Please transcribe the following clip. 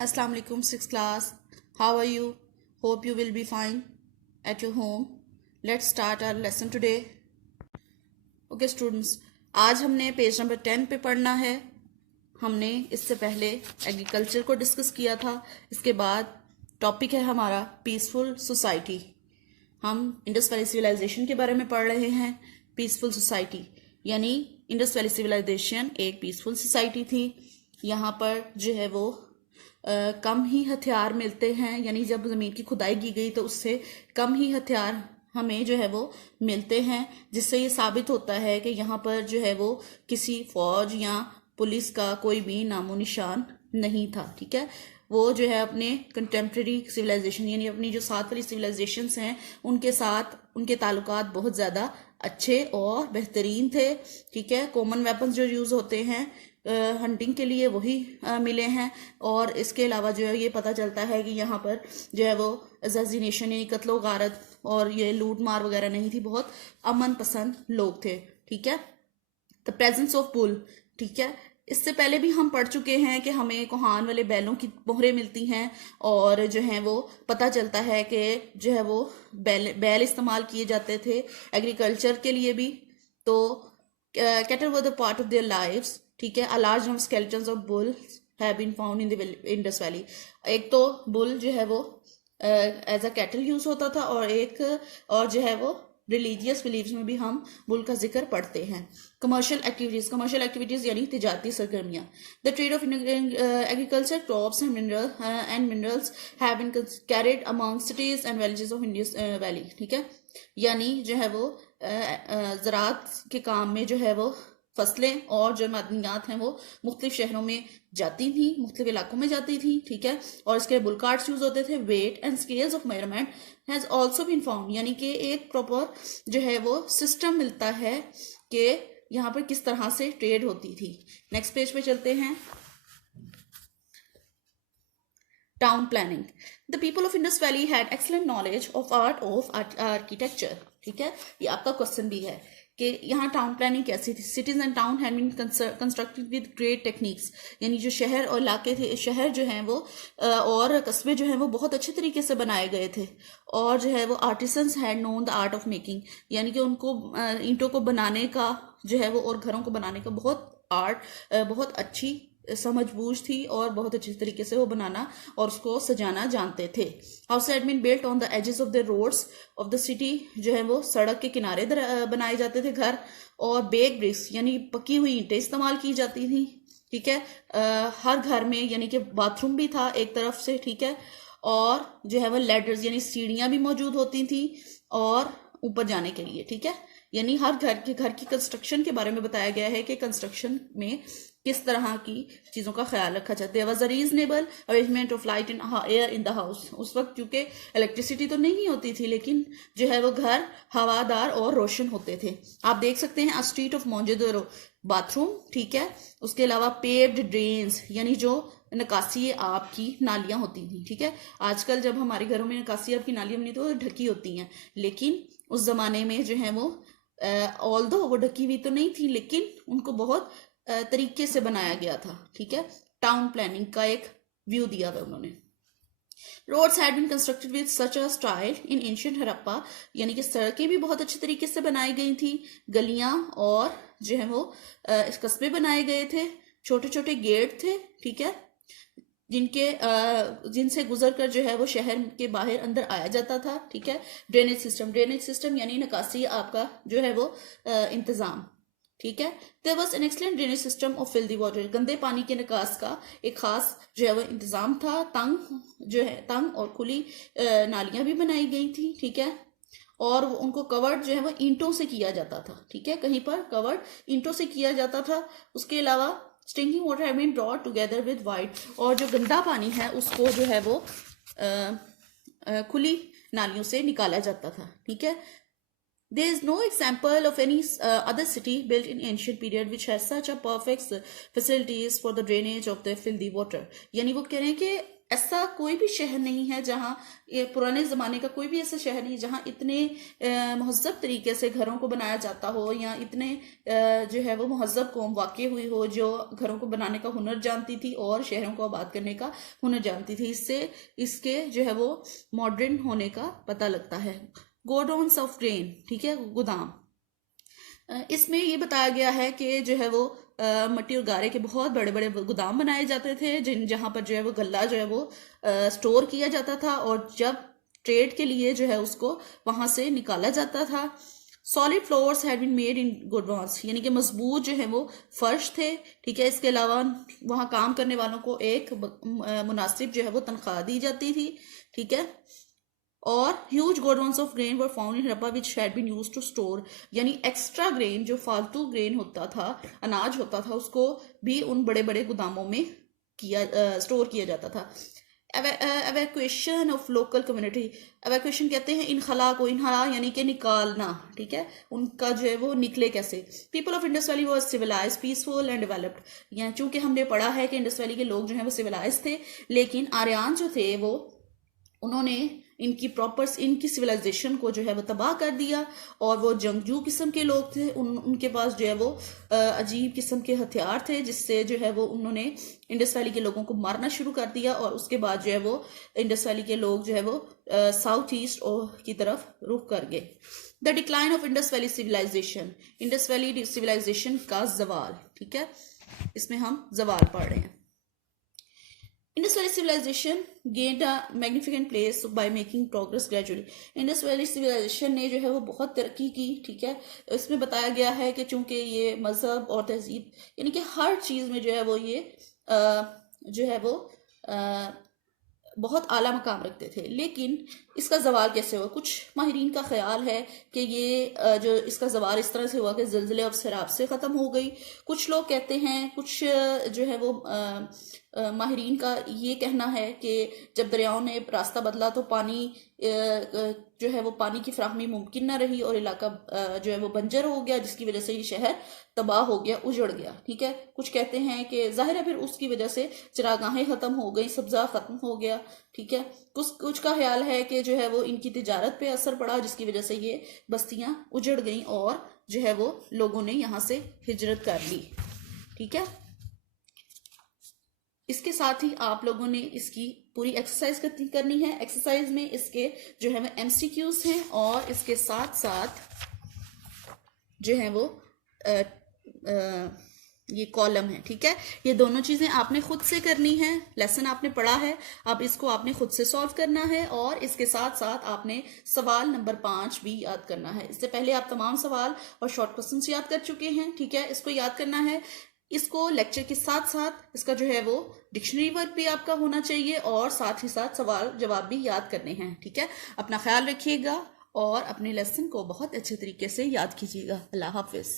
Assalamu alaikum, sixth class. How are you? Hope you will be fine at your home. Let's start our lesson today. Okay, students. आज हमने page number 10 पे पढ़ना है. हमने इससे पहले एग्रीकल्चर को डिस्कस किया था. इसके बाद टॉपिक है हमारा पीसफुल सोसाइटी. हम इंडस वैली सिविलाइजेशन के बारे में पढ़ रहे हैं. पीसफुल सोसाइटी यानी इंडस वैली सिविलाइजेशन एक पीसफुल सोसाइटी थी. यहाँ पर जो है वो कम ही हथियार मिलते हैं, यानी जब ज़मीन की खुदाई की गई तो उससे कम ही हथियार हमें जो है वो मिलते हैं, जिससे ये साबित होता है कि यहाँ पर जो है वो किसी फौज या पुलिस का कोई भी नामो निशान नहीं था. ठीक है, वो जो है अपने कंटेम्प्रेरी सिविलाइजेशन यानी अपनी जो साथ वाली सिविलाइजेशंस हैं उनके साथ उनके ताल्लुकात बहुत ज़्यादा अच्छे और बेहतरीन थे. ठीक है, कॉमन वेपन्स जो यूज़ होते हैं हंटिंग के लिए वही मिले हैं. और इसके अलावा जो है ये पता चलता है कि यहाँ पर जो है वो असैसिनेशन यानी कत्लो गारत और ये लूट मार वगैरह नहीं थी. बहुत अमन पसंद लोग थे. ठीक है, द प्रेजेंस ऑफ बुल. ठीक है, इससे पहले भी हम पढ़ चुके हैं कि हमें कोहान वाले बैलों की मोहरें मिलती हैं और जो है वो पता चलता है कि जो है वो बैल इस्तेमाल किए जाते थे एग्रीकल्चर के लिए भी. तो cattle were the part of their lives. ठीक है, a large number skeletons of bull have been found in the Indus valley. एक तो बुल जो है वो एज अ कैटल यूज होता था और जो है वो रिलीजियस बिलीव्स में भी हम बुल का जिक्र पढ़ते हैं. कमर्शियल एक्टिविटीज यानी तिजारती सरगर्मियां. The trade of agriculture crops and minerals have been carried among cities and villages of Indus valley. ठीक है, यानी जो है वो ज़राअत के काम में जो है वो फसलें और जो मादनियात हैं वो मुख्तलिफ शहरों में जाती थी, मुख्तलिफ इलाकों में जाती थी. ठीक है, और इसके बुल कार्ट्स यूज होते थे. Weight and scales of measurement has also been found, यानी कि एक प्रॉपर जो है वो सिस्टम मिलता है कि यहाँ पर किस तरह से ट्रेड होती थी. नेक्स्ट पेज पे चलते हैं. Town planning. The people of Indus valley had excellent knowledge of art of architecture. ठीक है, ये आपका क्वेश्चन भी है कि यहाँ टाउन प्लानिंग कैसी थी. Cities and town had been constructed with great techniques, यानी जो शहर और इलाके थे, शहर जो हैं वो और कस्बे जो हैं वो बहुत अच्छे तरीके से बनाए गए थे. और जो है वो artisans had known the art of making, यानी कि उनको ईंटों को बनाने का जो है वो और घरों को बनाने का बहुत अच्छी समझबूझ थी और बहुत अच्छे तरीके से वो बनाना और उसको सजाना जानते थे. House had been built on the edges of the roads of the city, जो है वो सड़क के किनारे बनाए जाते थे घर. और बेक ब्रिक्स यानी पकी हुई ईंटें इस्तेमाल की जाती थी. ठीक है, हर घर में यानी कि बाथरूम भी था एक तरफ से. ठीक है, और जो है वो लैडर्स यानी सीढ़ियां भी मौजूद होती थी और ऊपर जाने के लिए. ठीक है, यानी हर घर की कंस्ट्रक्शन के बारे में बताया गया है कि कंस्ट्रक्शन में किस तरह की चीज़ों का ख्याल रखा जाता है. There was a reasonable arrangement of light and air in the house. उस वक्त क्योंकि इलेक्ट्रिसिटी तो नहीं होती थी, लेकिन जो है वो घर हवादार और रोशन होते थे. आप देख सकते हैं अ स्ट्रीट ऑफ मौजूदरो बाथरूम. ठीक है, उसके अलावा पेव्ड ड्रेन्स यानी जो नकासी आब की नालियां होती थी. ठीक है, आजकल जब हमारे घरों में नकासी आब की नालियां बनी तो ढकी होती हैं, लेकिन उस जमाने में जो है वो ऑल्दो वो ढकी हुई तो नहीं थी, लेकिन उनको बहुत तरीके से बनाया गया था. ठीक है, टाउन प्लानिंग का एक व्यू दिया हुआ उन्होंने. Roads had been constructed with such a style in ancient Harappa, यानी कि सड़कें भी बहुत अच्छे तरीके से बनाई गई थी. गलियां और जो है वो कस्बे बनाए गए थे. छोटे छोटे गेट थे. ठीक है, जिनसे गुजर कर जो है वो शहर के बाहर अंदर आया जाता था. ठीक है, ड्रेनेज सिस्टम यानी निकासी आपका जो है वो इंतजाम. ठीक है, there was an excellent drainage system of filthy water, गंदे पानी के निकास का एक खास जो है वो इंतजाम था. तंग और खुली नालियां भी बनाई गई थी. ठीक है, और उनको कवर्ड जो है वो ईंटों से किया जाता था. ठीक है, कहीं पर कवर्ड ईंटों से किया जाता था. उसके अलावा stinking water have been brought together with white, और जो गंदा पानी है उसको जो है वो खुली नालियों से निकाला जाता था. ठीक है, There is no example of any other city built in ancient period which has such a perfect facilities for the drainage of the filthy water. यानी वो कह रहे हैं कि ऐसा कोई भी शहर नहीं है जहाँ, ये पुराने ज़माने का कोई भी ऐसा शहर नहीं जहाँ इतने महज़ब तरीके से घरों को बनाया जाता हो, या इतने जो है वो महज़ब कौम वाक़ई हुई हो जो घरों को बनाने का हुनर जानती थी और शहरों को आबाद करने का हुनर जानती थी। इससे इसके जो है वो मॉडर्न होने का पता लगता है। गोडाउन्स ऑफ ग्रेन, ठीक है, गोदाम। इसमें ये बताया गया है कि जो है वो मट्टी और गारे के बहुत बड़े बड़े गोदाम बनाए जाते थे जहाँ पर जो है वो गल्ला जो है वो स्टोर किया जाता था, और जब ट्रेड के लिए जो है उसको वहां से निकाला जाता था। Solid floors had been made in godowns, यानी कि मजबूत जो है वो फर्श थे, ठीक है। इसके अलावा वहां काम करने वालों को एक मुनासिब जो है वो तनख्वाह दी जाती थी, ठीक है। और huge godowns of grain were found in Harappa which had been used to store, यानी एक्स्ट्रा ग्रेन जो फालतू ग्रेन होता था, अनाज होता था, उसको भी उन बड़े बड़े गोदामों में स्टोर किया जाता था। Evacuation of local community, evacuation कहते हैं इनखला को, इनखला यानी कि निकालना, ठीक है, उनका जो है वो निकले कैसे। People of Indus valley were civilized, peaceful and developed, या चूंकि हमने पढ़ा है कि इंडस वैली के लोग जो है वो सिविलाइज थे, लेकिन आर्यन जो थे वो उन्होंने इनकी सिविलाइजेशन को जो है वो तबाह कर दिया, और वो जंगजू किस्म के लोग थे, उनके पास जो है वो अजीब किस्म के हथियार थे, जिससे जो है वो उन्होंने इंडस वैली के लोगों को मारना शुरू कर दिया, और उसके बाद जो है वो इंडस वैली के लोग जो है वो साउथ ईस्ट की तरफ रुख कर गए। The decline of Indus valley civilization, Indus valley civilization का जवाल, ठीक है, इसमें हम जवाल पढ़ रहे हैं। Indus Valley civilization gained a magnificent place by making progress gradually. Indus Valley civilization ने जो है वो बहुत तरक्की की, ठीक है। इसमें बताया गया है कि चूंकि ये मजहब और तहजीब यानी कि हर चीज़ में जो है वो ये जो है वो बहुत आला मकाम रखते थे, लेकिन इसका जवाल कैसे हुआ? कुछ माहिरीन का ख्याल है कि ये जो इसका जवाल इस तरह से हुआ कि ज़िलज़िले और सैलाब से ख़त्म हो गई। कुछ लोग कहते हैं, कुछ जो है वो माहिरीन का ये कहना है कि जब दरियाओं ने रास्ता बदला तो पानी जो है वो पानी की फ्राहमी मुमकिन ना रही, और इलाका जो है वो बंजर हो गया, जिसकी वजह से ये शहर तबाह हो गया, उजड़ गया, ठीक है। कुछ कहते हैं कि जाहिर है फिर उसकी वजह से चरागाहें ख़त्म हो गई, सब्ज़ा ख़त्म हो गया, ठीक है। कुछ का ख्याल है कि जो है वो इनकी तिजारत पे असर पड़ा, जिसकी वजह से ये बस्तियां उजड़ गई और जो है वो लोगों ने यहाँ से हिजरत कर ली, ठीक है। इसके साथ ही आप लोगों ने इसकी पूरी एक्सरसाइज करनी है। एक्सरसाइज में इसके जो है वो एमसीक्यूज हैं, और इसके साथ साथ जो है वो ये कॉलम है, ठीक है। ये दोनों चीजें आपने खुद से करनी है। लेसन आपने पढ़ा है, अब इसको आपने खुद से सॉल्व करना है, और इसके साथ साथ आपने सवाल नंबर 5 भी याद करना है। इससे पहले आप तमाम सवाल और शॉर्ट क्वेश्चंस याद कर चुके हैं, ठीक है। इसको याद करना है। इसको लेक्चर के साथ साथ इसका जो है वो डिक्शनरी वर्क भी आपका होना चाहिए, और साथ ही साथ सवाल जवाब भी याद करने हैं, ठीक है। अपना ख्याल रखिएगा और अपने लेसन को बहुत अच्छे तरीके से याद कीजिएगा। अल्लाह हाफिज।